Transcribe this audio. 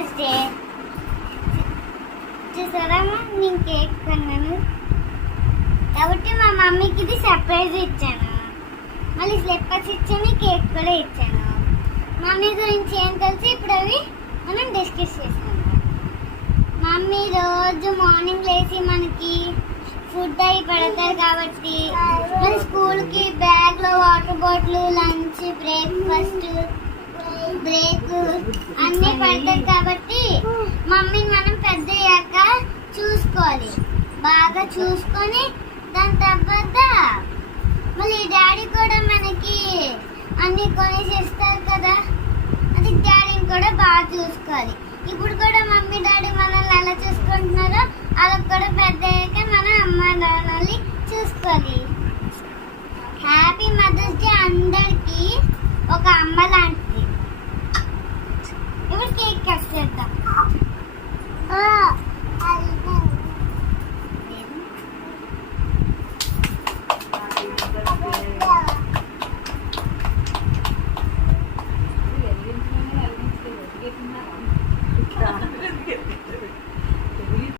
Mothers day చూసారా నేను cake కొన్నాను కాబట్టి మా మమ్మీకి ఇది సర్ప్రైజ్ ఇచ్చాను. మళ్ళీ స్లిప్పర్స్ ఇచ్చాను, కేక్ కూడా ఇచ్చాను. మమ్మీ గురించి ఏం తెలుసు ఇప్పుడు అవి మనం డిస్కస్ చేసుకుందాం. మమ్మీ రోజు మార్నింగ్ లేచి మనకి ఫుడ్ అవి పెడతారు కాబట్టి మన స్కూల్కి బ్యాగ్లో water bottle, lunch, breakfast, break అన్నీ పెడతారు కాబట్టి మమ్మీని మనం పెద్ద అయ్యాక చూసుకోవాలి. బాగా చూసుకొని దాని తర్వాత మళ్ళీ డాడీ కూడా మనకి అన్ని కొనేసి ఇస్తారు కదా, అది డాడీని కూడా బాగా చూసుకోవాలి. ఇప్పుడు కూడా మమ్మీ డాడీ మనల్ని ఎలా చూసుకుంటున్నారో అలా కూడా పెద్ద అయ్యాక మనం అమ్మ నాన్నని చూసుకోవాలి. హ్యాపీ మదర్స్ డే అందరికి ఒక అమ్మ లాంటిది. ఇప్పుడు కేక్ కట్ చేద్దాం.